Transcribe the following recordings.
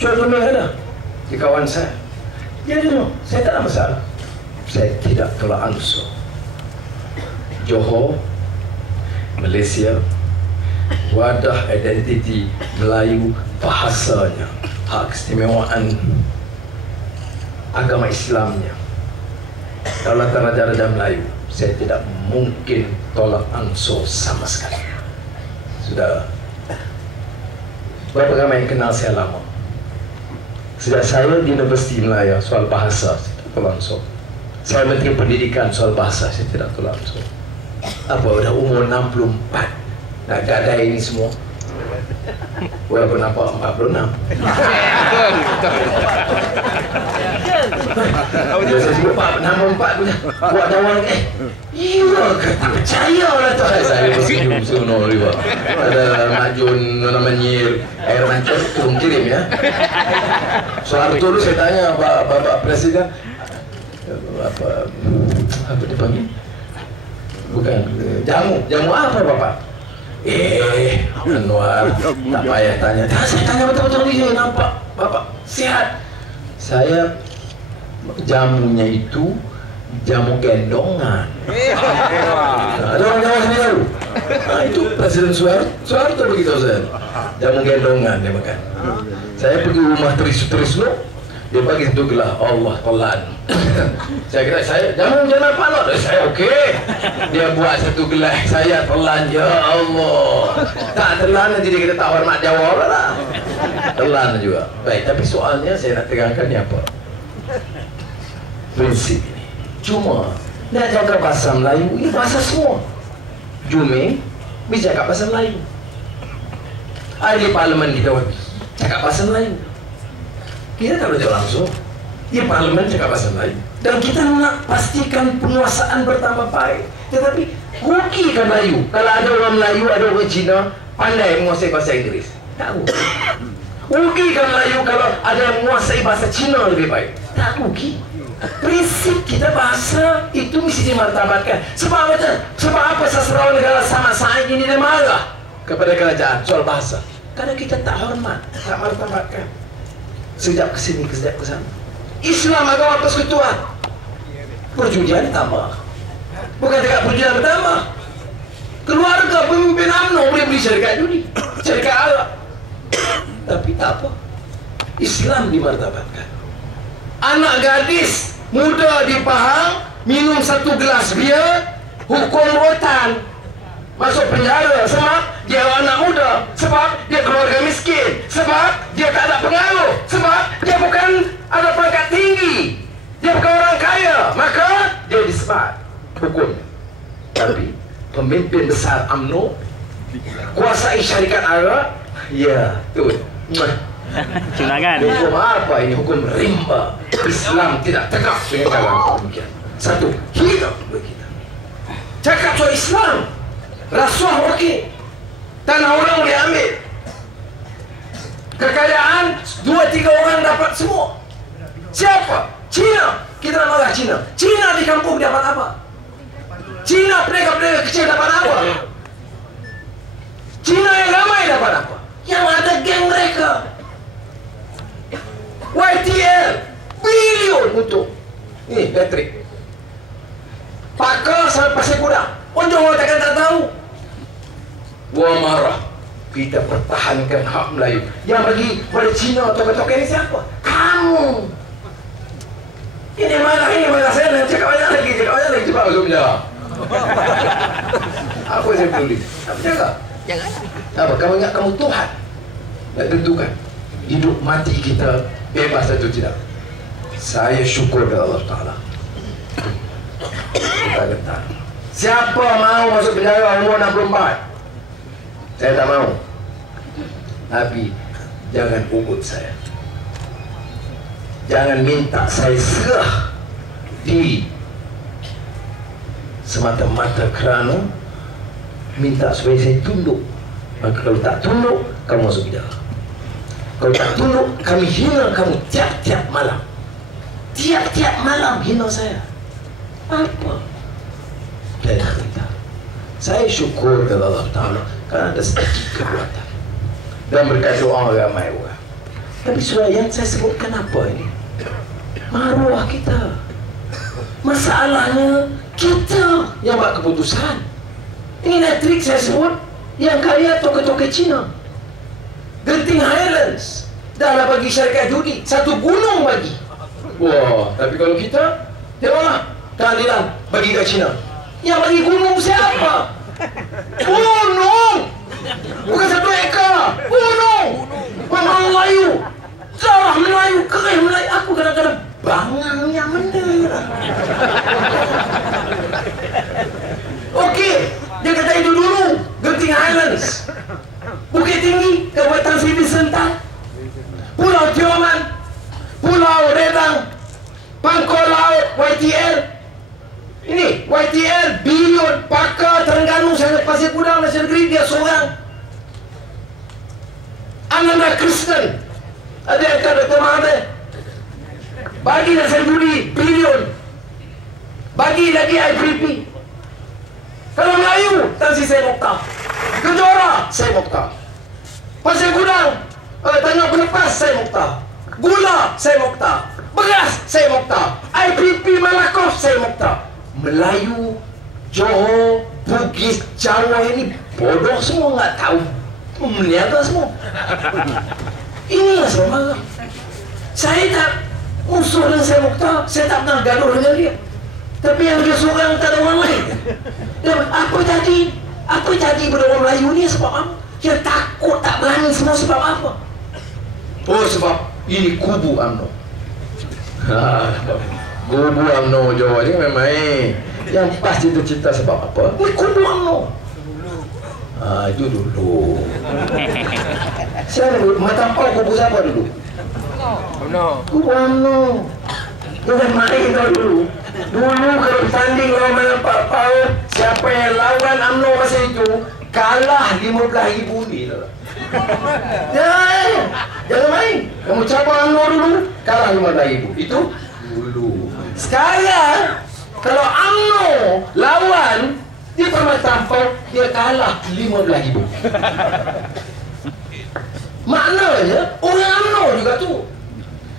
Contohnya ada di kawan saya. Jadi saya tak ada masalah. Saya tidak tolak Ansor. Johor, Malaysia, wadah identiti Melayu, bahasanya, hak keistimewaan agama Islamnya, Daulatan Raja-Raja Melayu. Saya tidak mungkin tolak Ansor sama sekali. Sudah, beberapa ramai yang kenal saya lama. Sejak saya di Universiti Melaya soal bahasa, saya tidak tolak Ansor. Saya Menteri Pendidikan soal bahasa, saya tidak tolak Ansor. Apa udah umur 64 nak gadai ini semua, walaupun nampak 46. Saya sebut 64 punya buat kawan iya tak percaya lah tu. Saya bersenyum seronok juga. Ada Majun namanya air mancur turun kirim ya. Soal itu saya tanya Bapak Presiden apa dipanggil? Bukan jamu apa Bapak? Anwar, tak payah tanya. Saya tanya betul-betul ni, saya nampak Bapak sihat. Saya jamunya itu jamu gendongan. Ada orang Jawa sini tahu? Itu Presiden Soeharto begitu saya. Jamu gendongan dia makan. Saya pergi rumah Trisno, dia bagi satu gelas. Allah telan. Saya kira saya jangan apa nak? Saya okey. Dia buat satu gelas, saya telan. Ya Allah. Tak telan nanti dia kita tak hormat Jawa lah. Telan juga. Baik, tapi soalnya saya nak terangkan ni apa? Prinsip ini. Cuma nak jaga bahasa Melayu, ini bahasa semua. Juming bisa cakap bahasa Melayu. Ahli parlimen kita cakap bahasa Melayu. Kita tak boleh jawab langsung. Di parlimen cakap bahasa Melayu. Dan kita nak pastikan penguasaan bertambah baik. Tetapi rugikan Melayu. Kalau ada orang Melayu, ada orang Cina pandai menguasai bahasa Inggeris. Tak rugi. Rugikan Melayu kalau ada yang menguasai bahasa Cina lebih baik. Tak rugi. Prinsip kita bahasa itu mesti dimartabatkan. Sebab apa? Sebab apa sastrawan negara sama saat ini dia marah kepada kerajaan soal bahasa? Karena kita tak hormat, tak martabatkan. Sejak kesini, sejak kesana. Islam agama persekutuan. Perjudian tambah. Bukan dekat perjudian bertambah. Keluarga pemimpin UMNO boleh beli syarikat judi, syarikat Arab. Tapi tak apa. Islam dimartabatkan. Anak gadis muda di Pahang minum satu gelas bir, hukum rotan, masuk penjara sebab dia anak muda, sebab dia keluarga miskin, sebab dia tak ada pengaruh, sebab dia bukan ada pangkat tinggi, dia bukan orang kaya, maka dia disebat hukum. Tapi pemimpin besar UMNO kuasai syarikat Arab, ya tu curangan. Hukum apa ini? Hukum rimba. Islam tidak tegak dengan cara demikian. Satu, hidup begitu. Cakap soal Islam, rasuah okey, tanah orang boleh ambil, kekayaan 2-3 orang dapat semua. Siapa? Cina. Kita nak marah Cina. Cina di kampung dapat apa? Cina pedagang-pedagang kecil dapat apa? Cina yang ramai dapat apa? Yang ada geng mereka. YTL bilion untuk ini Patrick pakar sampai Pasir Kuda. Orang takkan tak tahu. Gua marah. Kita pertahankan hak Melayu. Yang bagi pada Cina atau tokoh ini siapa? Kamu. Ini mana saya nak cakap banyak lagi cepat masuk penjara. Apa saya peduli? Tak berjaga. Jangan. Apa? Kamu ingat kamu Tuhan nak tentukan hidup mati kita bebas atau tidak? Saya syukur kepada Allah Ta'ala. Kita getar. Siapa mau masuk penjara umur 64? Saya tak mau. Tapi jangan ugut saya. Jangan minta saya serah di semata-mata kerana minta supaya saya tunduk. Maka kalau tak tunduk, kamu masuk penjara. Kalau tak tunduk, kami hina kamu tiap-tiap malam. Tiap-tiap malam hina saya. Apa? Saya dah cerita. Saya syukur kepada Allah Ta'ala kerana ada sedikit kekuatan. Dan berkat doa ramai orang. Tapi sudah yang saya sebutkan apa ini? Maruah kita. Masalahnya kita yang buat keputusan. Ini Netflix saya sebut yang kaya toke-toke Cina. Genting Highlands dah lah bagi syarikat judi, satu gunung bagi. Wah, tapi kalau kita tengoklah keadilan bagi kat Cina. Yang bagi gunung siapa? Gunung, bukan satu ekar. Gunung, orang Melayu, darah Melayu, kekeh Melayu. Aku kadang-kadang bangang yang mana. Okey, dia kata itu dulu Genting Highlands, Bukit Tinggi, Kabupaten Siti Sentang, Pulau Tioman, Pulau Redang, Pangkor Laut, YTL. Ini YTL, Bilion, Pakar, Terengganu, Pasir Gudang, Nasional Negeri, dia seorang. Ananda Krishnan, ada yang kata Mahathir, bagi Nasional Budi, Bilion, bagi lagi IPP. Kalau Melayu, Tansi saya Mokhtar, Kejora, saya Mokhtar, Pasir Gudang, Tanjung Pelepas, saya Mokhtar, Gula, saya Mokhtar, Beras, saya Mokhtar, IPP Malakoff, saya Mokhtar. Melayu, Johor, Bugis, Jawa ini bodoh semua, nggak tahu meniaga semua. Inilah semua. Saya tak musuh dengan saya Mokhtar, saya tak pernah gaduh dengan dia. Tapi yang dia seorang tak ada orang lain. Dan apa jadi? Apa jadi pada orang Melayu ni sebab apa? Dia takut, tak berani semua sebab apa? Oh, sebab ini kubu UMNO. Kubu UMNO Jawa ni memang yang pas cita-cita sebab apa? Ini kubu UMNO. Itu dulu. Saya dulu, mata pau kubu siapa dulu? Kubu UMNO. Bukan main kau dulu. Dulu kalau bertanding lawan mana Pak Pau, siapa yang lawan UMNO masa itu, kalah 15,000 ni. Jangan main. Kamu cabar UMNO dulu, kalah 15,000. Itu dulu. Sekarang kalau UMNO lawan di Permatampau, dia kalah 15,000. Maknanya orang UMNO juga tu.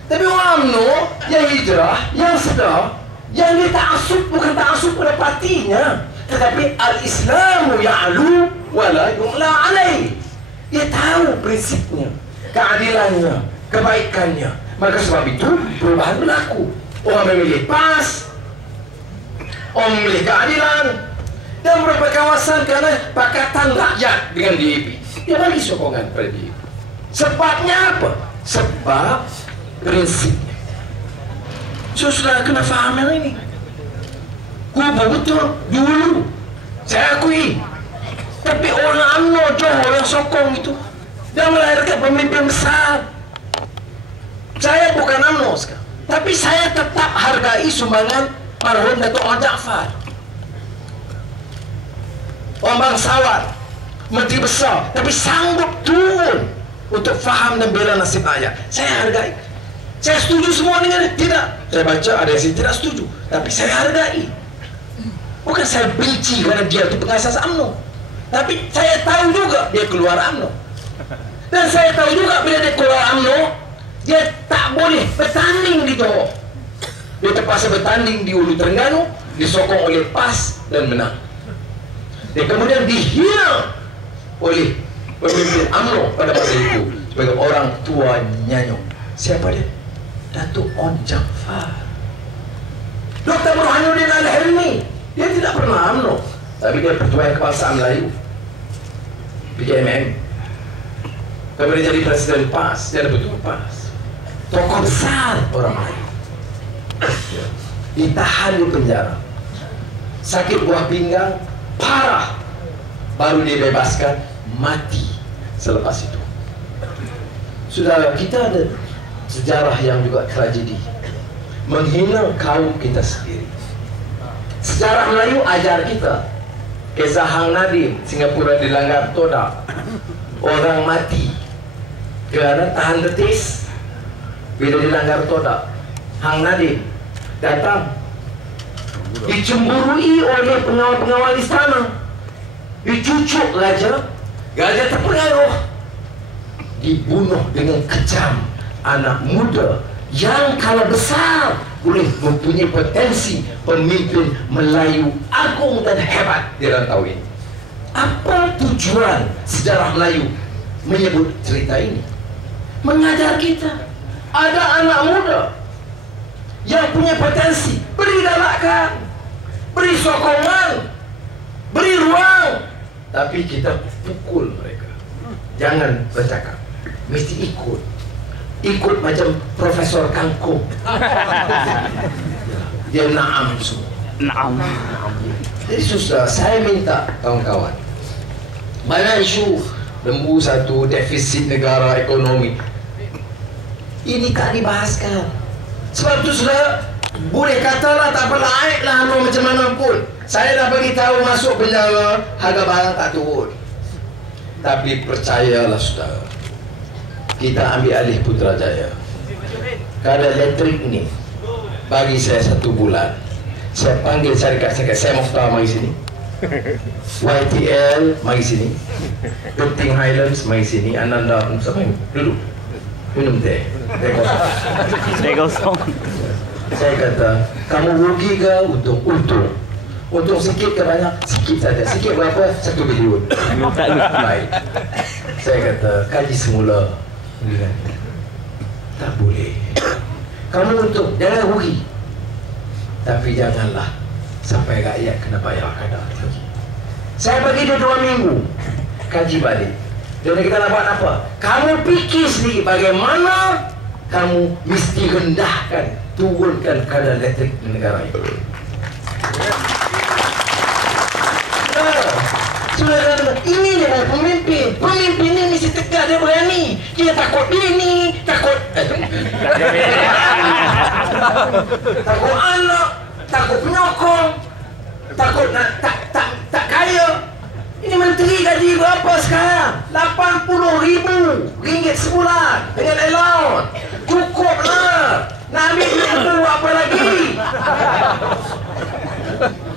Tapi orang UMNO yang hijrah, yang sedar, yang dia ta'asub, bukan ta'asub pada partinya, tetapi al-Islamu ya'lu wala yu'la alaih. Dia tahu prinsipnya, keadilannya, kebaikannya. Maka sebab itu perubahan berlaku. Orang memilih PAS, orang memilih keadilan, dan beberapa kawasan kerana Pakatan Rakyat dengan DAP. Dia bagi sokongan pada DAP. Sebabnya apa? Sebab prinsipnya. So, sudah kena faham yang ini. Kubu betul dulu, saya akui. Tapi orang UMNO Johor yang sokong itu, dan melahirkan pemimpin besar. Saya bukan UMNO sekarang, tapi saya tetap hargai sumbangan marhum Datuk Ahmad Jaafar. Orang bangsawan, menteri besar, tapi sanggup turun untuk faham dan bela nasib rakyat. Saya hargai. Saya setuju semua dengan dia? Tidak. Saya baca ada yang saya tidak setuju, tapi saya hargai. Bukan saya benci kerana dia itu pengasas UMNO, tapi saya tahu juga dia keluar UMNO. Dan saya tahu juga bila dia keluar UMNO, dia tak boleh bertanding di Johor. Dia terpaksa bertanding di Ulu Terengganu, disokong oleh PAS dan menang. Dia kemudian dihina oleh pemimpin UMNO pada masa itu sebagai orang tua nyanyuk. Siapa dia? Datuk On Jaafar. Dr. Burhanuddin Al-Hilmi, dia tidak pernah UMNO, tapi dia Pertuan Kebangsaan Melayu, PKMM. Kemudian jadi Presiden PAS, dia ada betul PAS. Tokoh besar orang Melayu ditahan di penjara, sakit buah pinggang parah, baru dibebaskan, mati selepas itu. Saudara, kita ada sejarah yang juga tragedi, menghina kaum kita sendiri. Sejarah Melayu ajar kita, kisah Hang Nadim, Singapura dilanggar todak, orang mati kerana tahan betis. Bila dilanggar todak, Hang Nadim datang, dicemburui oleh pengawal-pengawal istana, dicucuk gajah terpengaruh, dibunuh dengan kejam anak muda yang kalau besar boleh mempunyai potensi pemimpin Melayu agung dan hebat di rantau ini. Apa tujuan sejarah Melayu menyebut cerita ini? Mengajar kita ada anak muda yang punya potensi, beri galakkan, beri sokongan, beri ruang, tapi kita pukul mereka. Jangan bercakap, mesti ikut macam Profesor Kangkung. Dia naam semua. Naam. Jadi susah. Saya minta kawan-kawan, banyak isu lembu satu, defisit negara, ekonomi, ini tak dibahaskan. Sebab tu sudah boleh katalah tak apalah, aiblah macam mana pun. Saya dah bagi tahu masuk penjara, harga barang tak turun. Tapi percayalah saudara, kita ambil alih Putrajaya, kadar elektrik ni bagi saya 1 bulan. Saya panggil syarikat, saya Mukhtar mari sini, YTL mari sini, Genting Highlands mari sini, Ananda siapa ni? Duduk minum teh kosong. Teh kosong. Saya kata, kamu rugi ke untung? Untung sikit ke banyak? Sikit saja. Sikit berapa? 1 bilion. Baik. Saya kata, kaji semula. Tak boleh. Kamu untung, jangan rugi. Tapi janganlah sampai rakyat kena bayar kadar lagi. Saya bagi dia 2 minggu kaji balik. Dan kita nak buat apa? Kamu fikir sendiri bagaimana kamu mesti rendahkan, turunkan kadar elektrik di negara ini. Saudara, ini dia pemimpin. Pemimpin ini mesti tegak, dia berani. Dia takut bini, takut takut anak, takut penyokong, takut tak kaya. Ini menteri gaji berapa sekarang? 80,000 ringgit sebulan dengan allowance. Cukuplah. Nak ambil duit itu apa lagi?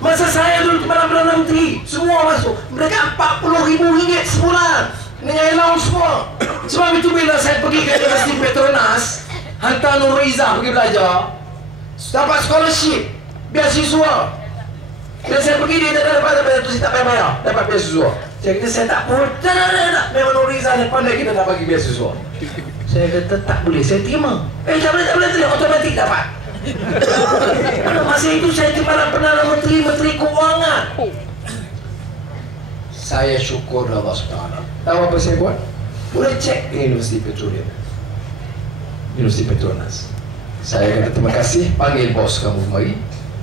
Masa saya dulu Perdana Menteri, semua masuk. Mereka 40,000 ringgit sebulan dengan allowance semua. Sebab itu bila saya pergi ke Universiti Petronas, hantar Nur Riza pergi belajar, dapat scholarship, beasiswa. Bila saya pergi, dia tak dapat tu, saya tak payah bayar, dapat beasiswa. Saya kata, saya tak boleh. Tak. Memang Nur Riza pandai, kita tak bagi beasiswa. Saya kata, tak boleh, saya terima. Tak boleh, otomatik dapat. Pada masa itu saya kepala Perdana Menteri, Menteri Keuangan. Saya syukur Allah SWT. Tahu apa saya buat? Boleh cek di Universiti Petroleum, Universiti Petronas. Saya kata terima kasih, panggil bos kamu mari,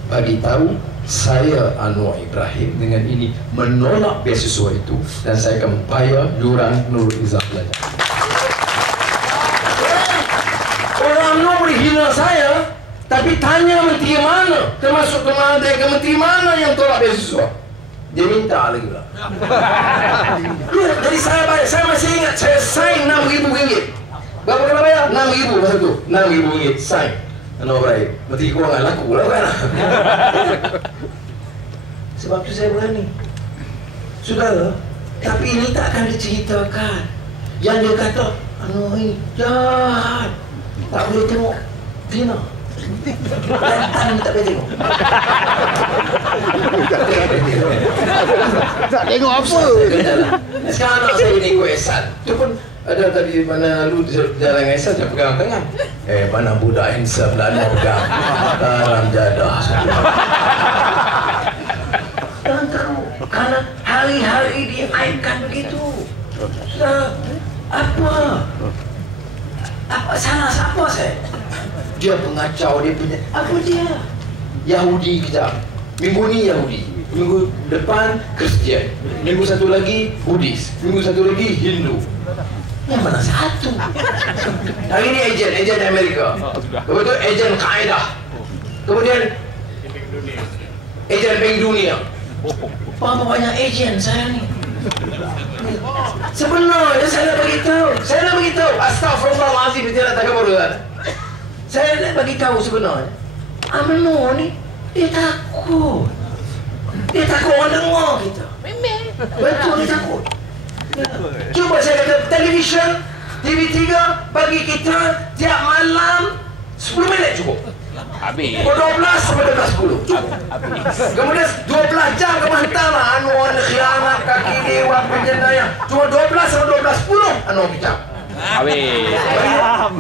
bagi tahu saya Anwar Ibrahim dengan ini menolak beasiswa itu dan saya akan bayar yuran Nurul Izzah belajar. Orang Nur boleh hina saya, tapi tanya menteri mana, termasuk menteri mana yang tolak beasiswa. Dia minta lagi pula. Jadi saya masih ingat, saya sign RM6,000. Berapa kena bayar? RM6,000 masa tu. RM6,000 sign. Anwar Ibrahim, Menteri Keuangan, laku lah kan. Sebab tu saya berani. Saudara, tapi ini tak akan diceritakan. Yang dia kata, Anwar ini jahat, tak boleh tengok zina. Dan tak boleh tengok. Tak tengok apa. Sekarang anak saya ni ikut Ehsan. Itu pun ada tadi mana lu jalan dengan Ehsan, saya pegang tangan. Mana budak handsome lah nak pegang. Dalam jadah. Dan tahu, karena hari-hari dinaikkan begitu. Sudah, apa salah siapa saya? Dia pengacau, dia punya apa dia? Yahudi kejap. Minggu ni Yahudi, minggu depan Kristian, minggu satu lagi Buddhis, minggu satu lagi Hindu. Yang mana satu? Hari ni ejen Amerika, kemudian ejen Kaedah, kemudian ejen Bank Dunia. Berapa banyak ejen saya ni? Sebenarnya saya nak beritahu, Astaghfirullahaladzim, tidak tak kemudian. Saya nak bagi tahu sebenarnya, UMNO ni dia takut. Dia takut orang dengar kita. Betul, dia takut. Cuba saya kata television TV3 bagi kita tiap malam 10 minit cukup. Habis. 12 sampai 12.10 cukup. Kemudian 12 jam kamu hantar lah Anwar khianat kaki dewa penjenayah. Cuma 12 sampai 12.10 Anwar kicap. Habis.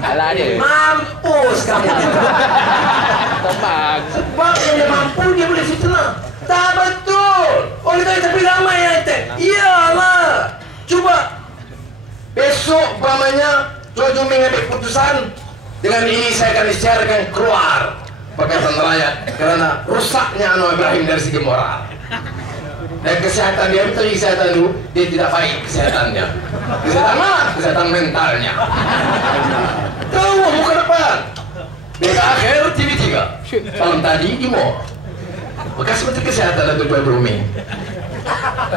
Alah dia. Mampus kamu. Tembak. Sebab yang dia mampu dia boleh fitnah. Tak betul. Oleh tadi tapi ramai yang attack. Iyalah. Coba besok umpamanya Jojo mengambil keputusan dengan ini saya akan isytiharkan keluar Pakatan Rakyat karena rusaknya Anwar Ibrahim dari segi moral dan kesehatan dia. Betul kesehatan dulu dia tidak baik kesehatannya. Kesehatan mana? Kesehatan mentalnya. Tahu muka depan. Beka akhir TV3 malam tadi di mall bekas Menteri Kesehatan Datuk Ibrahim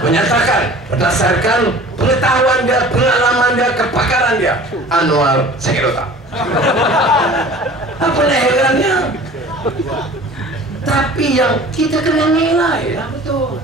menyatakan berdasarkan pengetahuan dia, pengalaman dia, kepakaran dia, Anwar sakit otak. Apa herannya? Tapi yang kita kena nilai, betul.